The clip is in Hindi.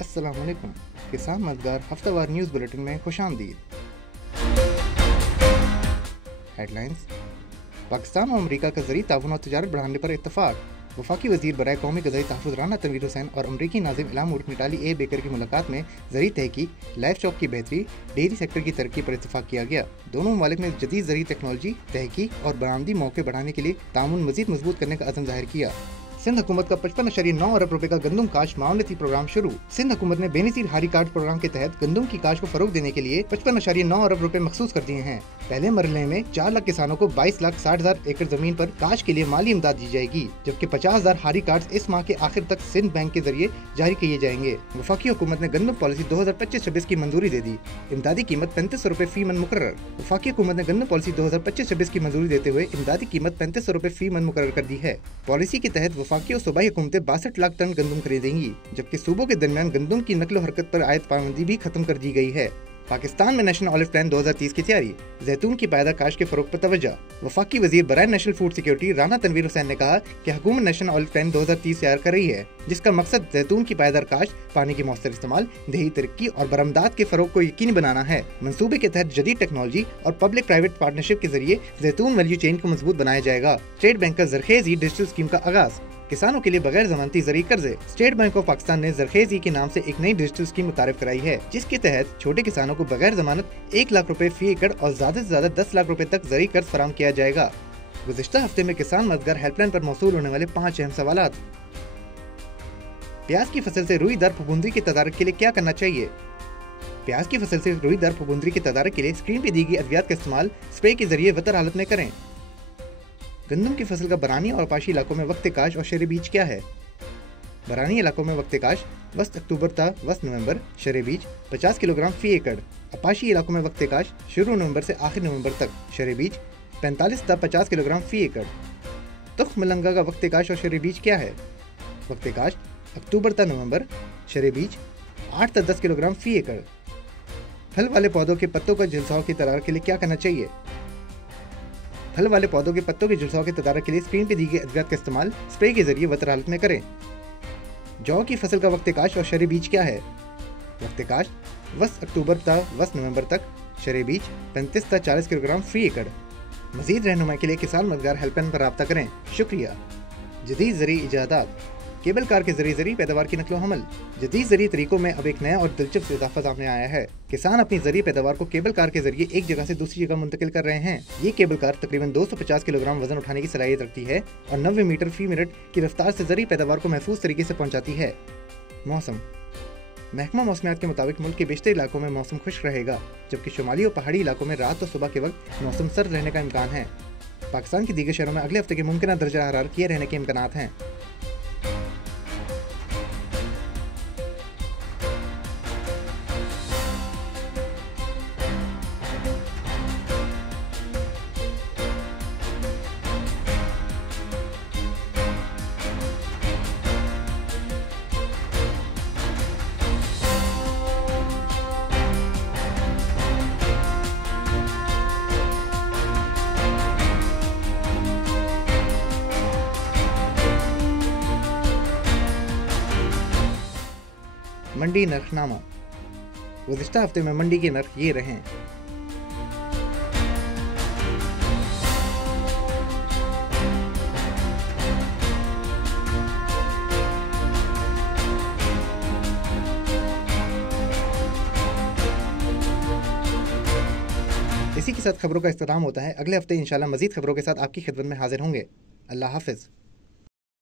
अस्सलाम वालेकुम। किसान मददगार हफ्तावार न्यूज़ बुलेटिन में खुशामदीद। हेडलाइंस। पाकिस्तान और अमरीका का ज़रिए ताउन और तजारत बढ़ाने पर इत्तफाक। वफाकी वज़ीर बराए कौमी ग़ज़ाई तहफ़्फ़ुज़ राना तनवीर हुसैन और अमरीकी नाज़िम इलाम मुल्क निटाली ए बेकर की मुलाकात में ज़रिए तहकीक, लाइफ स्टॉक की बेहतरी, डेयरी सेक्टर की तरक्की पर इत्तफाक किया गया। दोनों ममालिक ने जदीद ज़रिए टेक्नोलॉजी, तहकीक और बरामदी मौके बढ़ाने के लिए ताउन मज़ीद मजबूत करने का अज़म ज़ाहिर किया। सिंध हुकूमत का 55.9 अरब रुपए का गंदम काश्त मामलती प्रोग्राम शुरू। सिंध हुकूमत ने बेनज़ीर हारी कार्ड प्रोग्राम के तहत गंदम की काश्त को फरोग देने के लिए 55.9 अरब रुपए मखसूस कर दिए हैं। पहले मरहले में 4 लाख किसानों को 22,60,000 एकड़ जमीन पर काश्त के लिए माली इमदाद दी जाएगी, जबकि 50,000 हारी कार्ड इस माह के आखिर तक सिंध बैंक के जरिए जारी किए जाएंगे। वफाकी हुकूमत ने गंदम पॉलिसी 2025-26 की मंजूरी दे दी। इमदादी कीमत 3500 रुपए फी मन मुकर्रर। वफाकी हुकूमत ने गंदम पॉलिसी 2025-26 की मंजूरी देते हुए इमदादी कीमत 3500 रुपए फी मन मुकर्रर कर दी है। पॉलिसी के तहत वफाकी और सूबाई हुकूमतें 62 लाख टन गंदम खरीदेंगी, जबकि सूबों के दरमियान गंदम की नकलो हरकत पर आयत पाबंदी भी खत्म कर दी गई है। पाकिस्तान में नेशनल ऑलिव प्लान 2030 की तैयारी। जैतून की पायदार काश्त के फरोग पर तवज्जो। वफाकी वजीर बराए national food security Rana Tanveer Hussain ने कहा कि हुकूमत नेशनल ऑलिव प्लान 2030 तैयार कर रही है, जिसका मकसद जैतून की पायदार काश्त, पानी के मौसर इस्तेमाल, देही तरक्की और बरामदात के फरोग को यकीनी बनाना है। मंसूबे के तहत जदीद टेक्नोलॉजी और पब्लिक प्राइवेट पार्टनरशिप के जरिए जैतून वैल्यू चेन को मजबूत बनाया जाएगा। स्टेट बैंक का ज़रखेज़ डिजिटल स्कीम का आगाज। किसानों के लिए बगैर जमानती ज़रिए कर्जे। स्टेट बैंक ऑफ पाकिस्तान ने ज़रखेज़ के नाम से एक नई डिजिटल स्कीम मुतारिफ कराई है, जिसके तहत छोटे किसानों को बगैर जमानत 1 लाख रुपए फी एकड़ और ज्यादा से ज्यादा 10 लाख रुपए तक ज़रिए कर्ज फराम किया जाएगा। गुज़िश्ता हफ्ते में किसान मददगार हेल्पलाइन पर मौसूल होने वाले 5 अहम सवालात। प्याज की फसल से रुई दर फफूंदी के तदारक के लिए क्या करना चाहिए? प्याज की फसल से रुई दर फफूंदी के तदारक के लिए स्क्रीन पे दी गई अद्वियात का इस्तेमाल स्प्रे के जरिए वतर हालत में करें। गंदम की फसल का बरानी और अपाशी इलाकों में वक्त काश और शरे बीज क्या है? बरानी इलाकों में वक्त काश वस्त अक्टूबर ता वस्त नवंबर, शरे बीज 50 किलोग्राम फी एकड़। अपाशी इलाकों में वक्त काश शुरू नवंबर से आखिर नवंबर तक, शरे बीज 45 ता 50 किलोग्राम फी एकड़। तुख मलंगा का वक्त काश और शरे बीज क्या है? वक्त काश अक्टूबर ता नवंबर, शरे बीज 8 ता 10 किलोग्राम फी एकड़। फल वाले पौधों के पत्तों का झुलसाव की तदारक के लिए क्या करना चाहिए? फल वाले पौधों के पत्तों के झुलसाव के तदारक के लिए स्क्रीन पे दी गई अद्वियात का इस्तेमाल स्प्रे के जरिए वतर हालत में करें। जौ की फसल का वक्त काश और शरे बीज क्या है? वक्त काश वस्त अक्टूबर ता वस्त नवंबर तक, शरे बीज 35 ता 40 किलोग्राम फी एकड़। मजीद रहनुमाई के लिए किसान मददगार हेल्पलाइन पर राब्ता करें। शुक्रिया। जदीद ज़रिए इजादात। केबल कार के जरिए पैदावार की नकलो हमल। जदीद ज़रिए तरीकों में अब एक नया और दिलचस्प इजाफा सामने आया है। किसान अपनी ज़रिए पैदावार को केबल कार के जरिए एक जगह से दूसरी जगह मुंतकिल कर रहे हैं। ये केबल कार तकरीबन 250 किलोग्राम वजन उठाने की सलाहियत रखती है और 90 मीटर फी मिनट की रफ्तार से ज़रिए पैदावार को महफूज तरीके से पहुँचाती है। मौसम। महकमा मौसमियात के मुताबिक मुल्क के बेशतर इलाकों में मौसम खुश्क रहेगा, जबकि शुमाली और पहाड़ी इलाकों में रात और सुबह के वक्त मौसम सर्द रहने का इम्कान है। पाकिस्तान के दीगर शहरों में अगले हफ्ते के मुमकिन दर्जा हरारत किए रहने के इम्कानात हैं। मंडी नरखनामा। गुज़िश्ता हफ्ते में मंडी के नर्ख ये रहे। इसी के साथ खबरों का इख्तिताम होता है। अगले हफ्ते इंशाल्लाह मजीद खबरों के साथ आपकी खिदमत में हाजिर होंगे। अल्लाह हाफिज़।